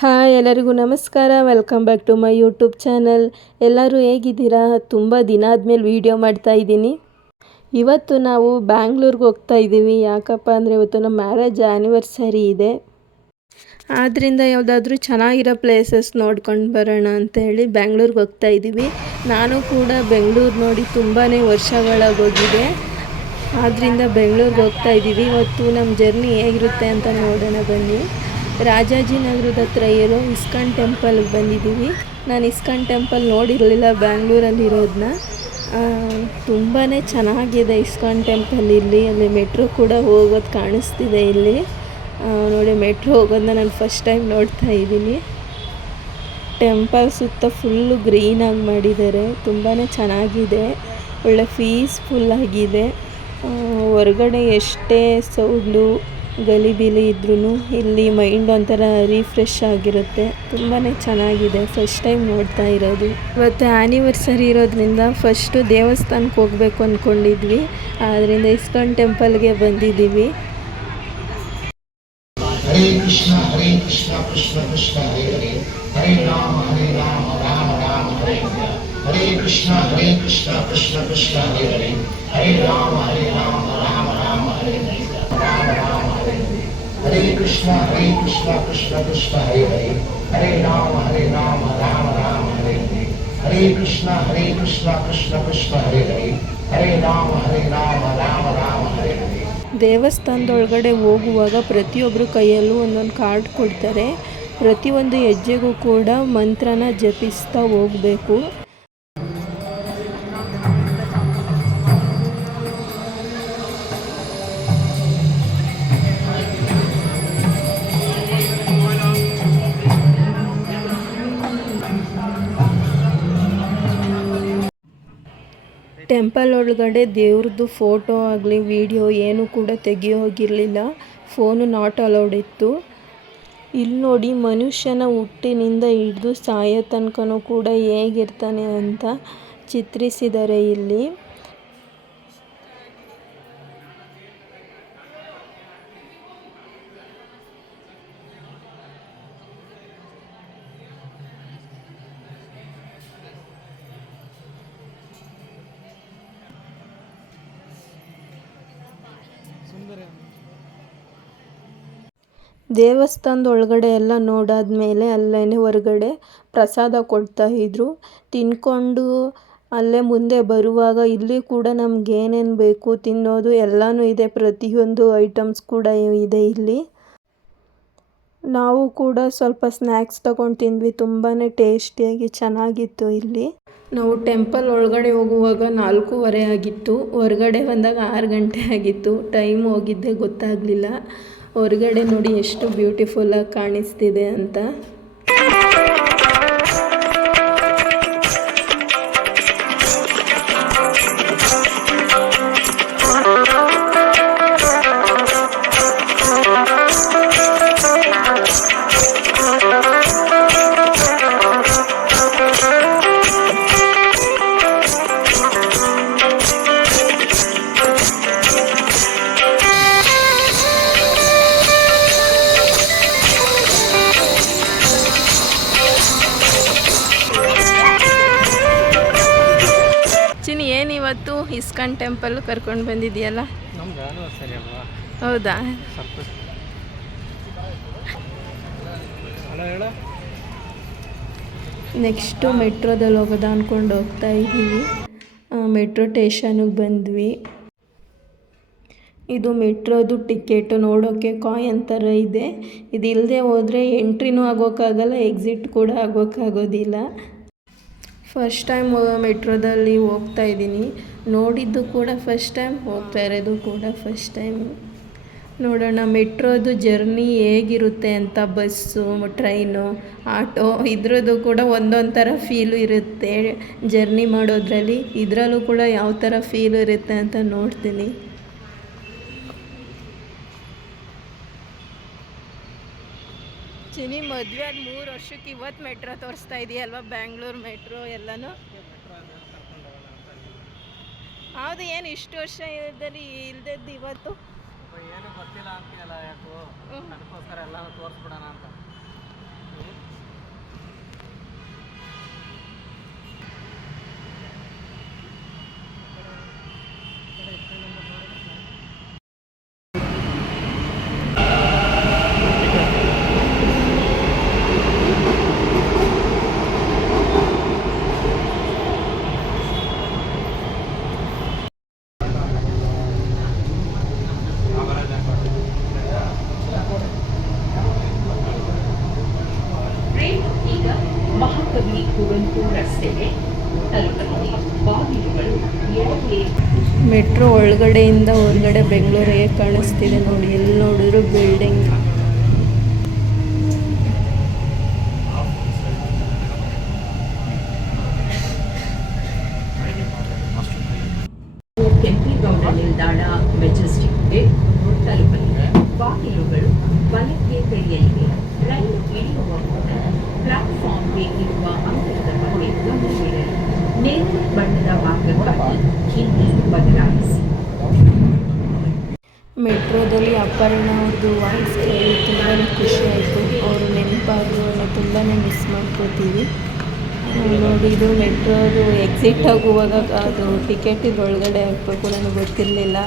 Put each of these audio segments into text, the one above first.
Hi ಎಲ್ಲರಿಗೂ ನಮಸ್ಕಾರ. Welcome back to my YouTube channel. ಎಲ್ಲರೂ ಹೇಗಿದ್ದೀರಾ? ತುಂಬ ದಿನ ಆದಮೇಲೆ ವೀಡಿಯೋ ಮಾಡ್ತಾ ಇದ್ದೀನಿ. ಇವತ್ತು ನಾವು ಬ್ಯಾಂಗ್ಳೂರ್ಗೆ ಹೋಗ್ತಾ ಇದ್ದೀವಿ. ಯಾಕಪ್ಪ ಅಂದರೆ ಇವತ್ತು ನಮ್ಮ ಮ್ಯಾರೇಜ್ ಆ್ಯನಿವರ್ಸರಿ ಇದೆ. ಆದ್ದರಿಂದ ಯಾವುದಾದ್ರೂ ಚೆನ್ನಾಗಿರೋ ಪ್ಲೇಸಸ್ ನೋಡ್ಕೊಂಡು ಬರೋಣ ಅಂತೇಳಿ ಬ್ಯಾಂಗ್ಳೂರ್ಗೆ ಹೋಗ್ತಾ ಇದ್ದೀವಿ. ನಾನು ಕೂಡ ಬೆಂಗಳೂರು ನೋಡಿ ತುಂಬಾ ವರ್ಷಗಳಾಗೋಗಿದೆ. ಆದ್ದರಿಂದ ಬೆಂಗಳೂರಿಗೆ ಹೋಗ್ತಾ ಇದ್ದೀವಿ. ಇವತ್ತು ನಮ್ಮ ಜರ್ನಿ ಹೇಗಿರುತ್ತೆ ಅಂತ ನೋಡೋಣ ಬನ್ನಿ. ರಾಜಾಜಿನಗರದ ಹತ್ರ ಇರೋ ಇಸ್ಕಾನ್ ಟೆಂಪಲ್ಗೆ ಬಂದಿದ್ದೀವಿ. ನಾನು ಇಸ್ಕಾನ್ ಟೆಂಪಲ್ ನೋಡಿರಲಿಲ್ಲ ಬ್ಯಾಂಗ್ಳೂರಲ್ಲಿರೋದನ್ನ. ತುಂಬಾ ಚೆನ್ನಾಗಿದೆ ಇಸ್ಕಾನ್ ಟೆಂಪಲ್. ಅಲ್ಲಿ ಮೆಟ್ರೋ ಕೂಡ ಹೋಗೋದು ಕಾಣಿಸ್ತಿದೆ ಇಲ್ಲಿ. ನೋಡಿ, ಮೆಟ್ರೋ ಹೋಗೋದನ್ನ ನಾನು ಫಸ್ಟ್ ಟೈಮ್ ನೋಡ್ತಾ ಇದ್ದೀನಿ. ಟೆಂಪಲ್ ಸುತ್ತ ಫುಲ್ಲು ಗ್ರೀನಾಗಿ ಮಾಡಿದ್ದಾರೆ. ತುಂಬಾ ಚೆನ್ನಾಗಿದೆ, ಒಳ್ಳೆ ಪೀಸ್ಫುಲ್ಲಾಗಿದೆ. ಹೊರಗಡೆ ಎಷ್ಟೇ ಸೌಂಡು ಗಲಿಬಿಲಿ ಇದ್ರೂ ಇಲ್ಲಿ ಮೈಂಡ್ ಒಂಥರ ರಿಫ್ರೆಶ್ ಆಗಿರುತ್ತೆ. ತುಂಬಾ ಚೆನ್ನಾಗಿದೆ. ಫಸ್ಟ್ ಟೈಮ್ ನೋಡ್ತಾ ಇರೋದು. ಇವತ್ತು ಆ್ಯನಿವರ್ಸರಿ ಇರೋದ್ರಿಂದ ಫಸ್ಟು ದೇವಸ್ಥಾನಕ್ಕೆ ಹೋಗಬೇಕು ಅಂದ್ಕೊಂಡಿದ್ವಿ. ಆದ್ದರಿಂದ ಇಸ್ಕಾನ್ ಟೆಂಪಲ್ಗೆ ಬಂದಿದ್ದೀವಿ. ಹರೇ ಕೃಷ್ಣ ಕೃಷ್ಣ ಕೃಷ್ಣ ಹರೇ ಹರೇ, ಹರೇ ರಾಮ ರಾಮ ರಾಮ ಹರೇ ಹರೇ. ಹರೇ ಕೃಷ್ಣ ಕೃಷ್ಣ ಕೃಷ್ಣ ಹರೇ ಹರೇ, ಹರೇ ರಾಮ ರಾಮ ರಾಮ ಹರೇ ಹರೇ. ಹರೇ ಕೃಷ್ಣ ಕೃಷ್ಣ ಕೃಷ್ಣ ಹರೇ ಹರೇ, ಹರೇ ರಾಮ ರಾಮ ರಾಮ ಹರೇ ಹರೇ. ಹರೇ ಕೃಷ್ಣ ಕೃಷ್ಣ ಕೃಷ್ಣ ಹರೇ ಹರೇ, ಹರೇ ರಾಮ ರಾಮ ರಾಮ ಹರೇ ಹರೇ. ದೇವಸ್ಥಾನದೊಳಗಡೆ ಹೋಗುವಾಗ ಪ್ರತಿಯೊಬ್ಬರು ಕೈಯಲ್ಲೂ ಒಂದೊಂದು ಕಾರ್ಡ್ ಕೊಡ್ತಾರೆ. ಪ್ರತಿಯೊಂದು ಹೆಜ್ಜೆಗೂ ಕೂಡ ಮಂತ್ರನ ಜಪಿಸ್ತಾ ಹೋಗಬೇಕು. ಟೆಂಪಲ್ ಒಳಗಡೆ ದೇವ್ರದ್ದು ಫೋಟೋ ಆಗಲಿ ವಿಡಿಯೋ ಏನೂ ಕೂಡ ತೆಗಿಯೋಗಿರಲಿಲ್ಲ. ಫೋನು ನಾಟ್ ಅಲೌಡ್ ಇತ್ತು. ಇಲ್ಲಿ ನೋಡಿ, ಮನುಷ್ಯನ ಹುಟ್ಟಿನಿಂದ ಹಿಡಿದು ಸಾಯೋ ತನಕನೂ ಕೂಡ ಹೇಗಿರ್ತಾನೆ ಅಂತ ಚಿತ್ರಿಸಿದ್ದಾರೆ ಇಲ್ಲಿ. ದೇವಸ್ಥಾನದ ಒಳಗಡೆ ಎಲ್ಲ ನೋಡಾದ್ಮೇಲೆ ಅಲ್ಲೇ ಹೊರಗಡೆ ಪ್ರಸಾದ ಕೊಡ್ತಾಯಿದ್ರು. ತಿನ್ಕೊಂಡು ಅಲ್ಲೇ ಮುಂದೆ ಬರುವಾಗ ಇಲ್ಲಿ ಕೂಡ ನಮ್ಗೆ ಏನೇನು ಬೇಕು ತಿನ್ನೋದು ಎಲ್ಲನೂ ಇದೆ. ಪ್ರತಿಯೊಂದು ಐಟಮ್ಸ್ ಕೂಡ ಇದೆ ಇಲ್ಲಿ. ನಾವು ಕೂಡ ಸ್ವಲ್ಪ ಸ್ನ್ಯಾಕ್ಸ್ ತಗೊಂಡು ತಿಂದ್ವಿ. ತುಂಬಾ ಟೇಸ್ಟಿಯಾಗಿ ಚೆನ್ನಾಗಿತ್ತು ಇಲ್ಲಿ. ನಾವು ಟೆಂಪಲ್ ಒಳಗಡೆ ಹೋಗುವಾಗ 4:15 ಆಗಿತ್ತು. ಹೊರಗಡೆ ಬಂದಾಗ 6 ಗಂಟೆ ಆಗಿತ್ತು. ಟೈಮ್ ಹೋಗಿದ್ದೆ ಗೊತ್ತಾಗಲಿಲ್ಲ. ಹೊರಗಡೆ ನೋಡಿ ಎಷ್ಟು ಬ್ಯೂಟಿಫುಲ್ಲಾಗಿ ಕಾಣಿಸ್ತಿದೆ ಅಂತ. ಏನಿವತ್ತು ಇಸ್ಕಾನ್ ಟೆಂಪಲ್ ಕರ್ಕೊಂಡು ಬಂದಿದೆಯಲ್ಲ? ಹೌದಾ? ನೆಕ್ಸ್ಟು ಮೆಟ್ರೋದಲ್ಲಿ ಹೋಗೋದ ಅಂದ್ಕೊಂಡು ಹೋಗ್ತಾ ಇದ್ದೀವಿ. ಮೆಟ್ರೋ ಸ್ಟೇಷನ್ಗೆ ಬಂದ್ವಿ. ಇದು ಮೆಟ್ರೋದು ಟಿಕೆಟು ನೋಡೋಕ್ಕೆ ಕಾಯಿನ್ ಥರ ಇದೆ. ಇದು ಇಲ್ಲದೆ ಹೋದರೆ ಎಂಟ್ರಿನೂ ಆಗೋಕ್ಕಾಗಲ್ಲ, ಎಕ್ಸಿಟ್ ಕೂಡ ಆಗೋಕ್ಕಾಗೋದಿಲ್ಲ. ಫಸ್ಟ್ ಟೈಮ್ ಮೆಟ್ರೋದಲ್ಲಿ ಹೋಗ್ತಾ ಇದ್ದೀನಿ. ನೋಡಿದ್ದು ಕೂಡ ಫಸ್ಟ್ ಟೈಮ್, ಹೋಗ್ತಾ ಇರೋದು ಕೂಡ ಫಸ್ಟ್ ಟೈಮ್. ನೋಡೋಣ ಮೆಟ್ರೋದು ಜರ್ನಿ ಹೇಗಿರುತ್ತೆ ಅಂತ. ಬಸ್ಸು, ಟ್ರೈನು, ಆಟೋ ಇದ್ರದ್ದು ಕೂಡ ಒಂದೊಂದು ಥರ ಫೀಲು ಇರುತ್ತೆ ಜರ್ನಿ ಮಾಡೋದ್ರಲ್ಲಿ. ಇದರಲ್ಲೂ ಕೂಡ ಯಾವ ಥರ ಫೀಲ್ ಇರುತ್ತೆ ಅಂತ ನೋಡ್ತೀನಿ. ಚಿನಿ ಮದುವೆ ಆದ 3 ವರ್ಷಕ್ಕೆ ಇವತ್ತು ಮೆಟ್ರೋ ತೋರಿಸ್ತಾ ಇದೆಯಲ್ವಾ? ಬ್ಯಾಂಗ್ಳೂರು ಮೆಟ್ರೋ ಎಲ್ಲನೂ. ಹೌದು, ಏನು ಇಷ್ಟು ವರ್ಷ ಇಲ್ದದ್ದು ಇವತ್ತು ಏನು ಗೊತ್ತಿಲ್ಲ ಅಂತೀಯಲ್ಲ, ಯಾಕೋ ಅದಕ್ಕೋಸ್ಕರ ಎಲ್ಲ ತೋರಿಸ್ಬಿಡೋಣ ಅಂತ. ಬೆಳಗಾವಿ ಕುವೆಂಪು ರಸ್ತೆಗೆ ತಲುಪಲಿದೆ. ಬಾಗಿಲುಗಳು ಎಡಕ್ಕೆ. ಮೆಟ್ರೋ ಒಳಗಡೆಯಿಂದ ಹೊರಗಡೆ ಬೆಂಗಳೂರು ಹೇಗೆ ಕಾಣಿಸ್ತಿದೆ ನೋಡಿ, ಎಲ್ಲಿ ನೋಡಿದ್ರು ಬಿಲ್ಡಿಂಗ್. ಕೆಂಪೇಗೌಡ ನಿಲ್ದಾಣ ಮೆಜೆಸ್ಟಿಕ್ಗೆ ತಲುಪಲಿದೆ. ಬಾಗಿಲುಗಳು ಬಲಕ್ಕೆ ತೆರೆಯಲಿವೆ. ರೈಲು ಇಳಿಯುವ ಮುನ್ನ ಪ್ಲಾಟ್ಫಾರ್ಮ್ಗೆ ಇರುವ ಅಂಕದ ಬಗ್ಗೆ ಗಮನವಿರಲಿ. ನೇರಳೆ ಬಣ್ಣದ ಮಾರ್ಗಕ್ಕಾಗಿ ಹಿಂದೆ ಬದಲಾಯಿಸಿ. ಮೆಟ್ರೋದಲ್ಲಿ ಅಪರ್ಣ ಅವ್ರದ್ದು ವಾಯ್ಸ್ ಕೇಳಿ ತುಂಬಾ ಖುಷಿ ಆಯಿತು. ಅವರು ನೆನಪಾದ್ರು ತುಂಬಾ ಮಿಸ್ ಮಾಡ್ಕೋತೀವಿ. ನೋಡಿ, ಇದು ಮೆಟ್ರೋದು ಎಕ್ಸಿಟ್ ಆಗುವಾಗ ಅದು ಟಿಕೆಟ್ ಒಳಗಡೆ ಹಾಕಬೇಕು, ನನಗೆ ಗೊತ್ತಿರಲಿಲ್ಲ.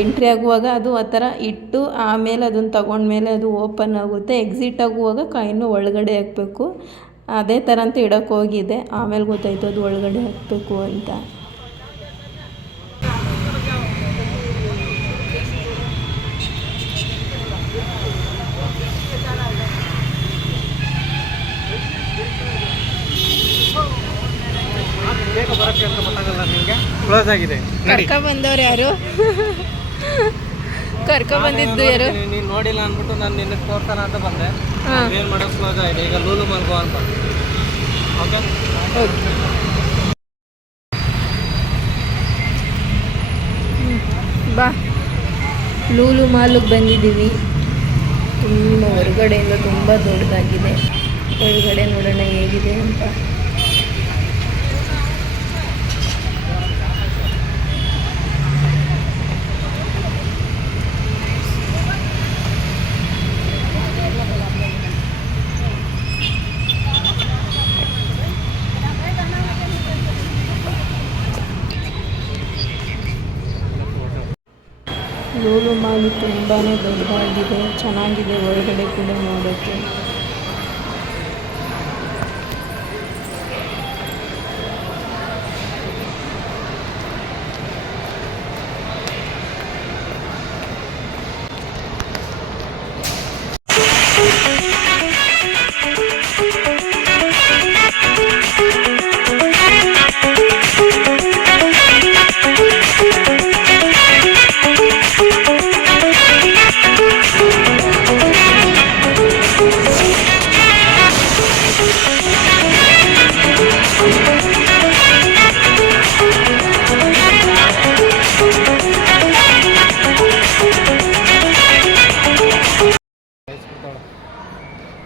ಎಂಟ್ರಿ ಆಗುವಾಗ ಅದು ಆ ಥರ ಇಟ್ಟು ಆಮೇಲೆ ಅದನ್ನು ತಗೊಂಡ್ಮೇಲೆ ಅದು ಓಪನ್ ಆಗುತ್ತೆ. ಎಕ್ಸಿಟ್ ಆಗುವಾಗ ಕಾಯಿನ್ನು ಒಳಗಡೆ ಹಾಕಬೇಕು. ಅದೇ ಥರ ಅಂತ ಇಡೋಕ್ಕೆ ಹೋಗಿದೆ, ಆಮೇಲೆ ಗೊತ್ತಾಯಿತು ಅದು ಒಳಗಡೆ ಹಾಕಬೇಕು ಅಂತ. ಕ್ಲೋಸ್ ಆಗಿದೆ. ಬಂದವ್ರು ಯಾರು? ಬಂದಿದ್ದು ಯಾರು? ನೀನು ನೋಡಿಲ್ಲ ಅಂದ್ಬಿಟ್ಟು ನಾನು ನಿನ್ನ ತೋರ್ಸೋಣ ಅಂತ ಬಂದೆ. ಏನು ಮಾಡೋದು, ಕ್ಲೋಸ್ ಆಗಿದೆ. ಈಗ ಲೂಲು ಮಾಲ್ಗೋ ಅಂತ. ಓಕೆ, ಬಾ. ಲೂಲು ಮಾಲಿಗೆ ಬಂದಿದ್ದೀವಿ. ತುಂಬ ಹೊರಗಡೆಯಿಂದ ತುಂಬ ದೊಡ್ಡದಾಗಿದೆ. ಒಳಗಡೆ ನೋಡೋಣ ಹೇಗಿದೆ ಅಂತ. ಲೂಲು ಮಾಲ್ ತುಂಬಾ ದೊಡ್ಡದಾಗಿದೆ, ಚೆನ್ನಾಗಿದೆ ಒಳಗಡೆ ಕೂಡ ನೋಡೋಕ್ಕೆ.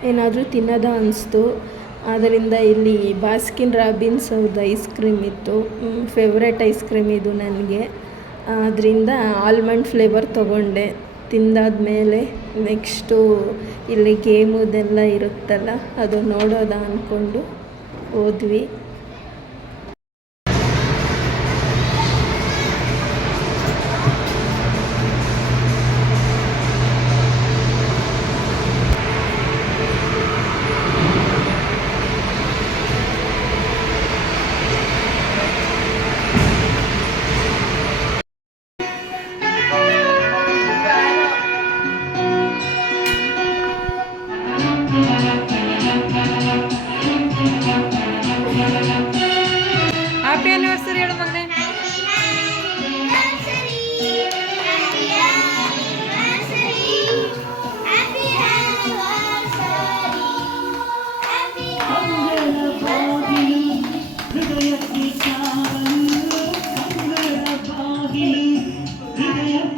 ಏನಾದರೂ ತಿನ್ನೋದ ಅನಿಸ್ತು. ಆದ್ದರಿಂದ ಇಲ್ಲಿ ಬಾಸ್ಕಿನ್ ರಾಬಿನ್ಸ್ ಅವ್ರದ್ದು ಐಸ್ ಕ್ರೀಮ್ ಇತ್ತು. ಫೇವ್ರೆಟ್ ಐಸ್ ಕ್ರೀಮ್ ಇದು ನನಗೆ. ಅದರಿಂದ ಆಲ್ಮಂಡ್ ಫ್ಲೇವರ್ ತೊಗೊಂಡೆ. ತಿಂದಾದ್ಮೇಲೆ ನೆಕ್ಸ್ಟು ಇಲ್ಲಿ ಗೇಮುದೆಲ್ಲ ಇರುತ್ತಲ್ಲ, ಅದು ನೋಡೋದ ಅಂದ್ಕೊಂಡು ಹೋದ್ವಿ. ಹ್ಯಾಪಿ ಆನಿವರ್ಸರಿ ಹೇಳು ಮಗನೆ.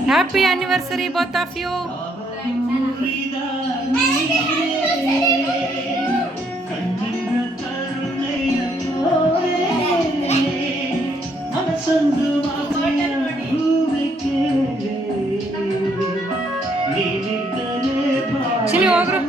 Happy anniversary both of you. ಚಿಲಿ ಹೋಗ್ರು.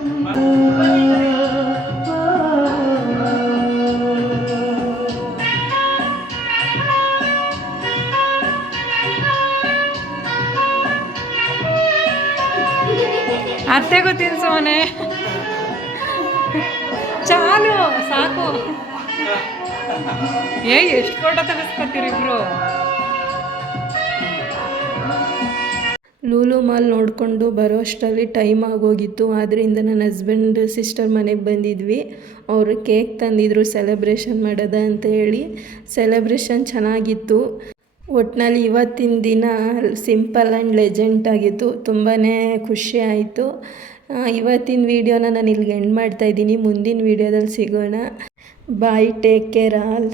ಅತ್ತೆಗೂ ತಿನ್ಸು ಮನೆ. ಚಾಲು ಸಾಕು. ಎಷ್ಟು ಫೋಟೋ ತೆಗೆಸ್ಕೊತೀರಿ ಇಬ್ರು. ಲೂಲು ಮಾಲ್ ನೋಡಿಕೊಂಡು ಬರೋ ಅಷ್ಟರಲ್ಲಿ ಟೈಮ್ ಆಗೋಗಿತ್ತು. ಆದ್ದರಿಂದ ನನ್ನ ಹಸ್ಬೆಂಡ್ ಸಿಸ್ಟರ್ ಮನೆಗೆ ಬಂದಿದ್ವಿ. ಅವರು ಕೇಕ್ ತಂದಿದ್ರು ಸೆಲೆಬ್ರೇಷನ್ ಮಾಡೋದ ಅಂತ ಹೇಳಿ. ಸೆಲೆಬ್ರೇಷನ್ ಚೆನ್ನಾಗಿತ್ತು. ಒಟ್ಟಿನಲ್ಲಿ ಇವತ್ತಿನ ದಿನ ಸಿಂಪಲ್ ಆ್ಯಂಡ್ ಲೆಜೆಂಟ್ ಆಗಿತ್ತು. ತುಂಬಾ ಖುಷಿ ಆಯಿತು. ಇವತ್ತಿನ ವೀಡಿಯೋನ ನಾನು ಇಲ್ಲಿಗೆ ಎಂಡ್ ಮಾಡ್ತಾಯಿದ್ದೀನಿ. ಮುಂದಿನ ವೀಡಿಯೋದಲ್ಲಿ ಸಿಗೋಣ. ಬಾಯ್, ಟೇಕ್ ಕೇರ್ ಆಲ್.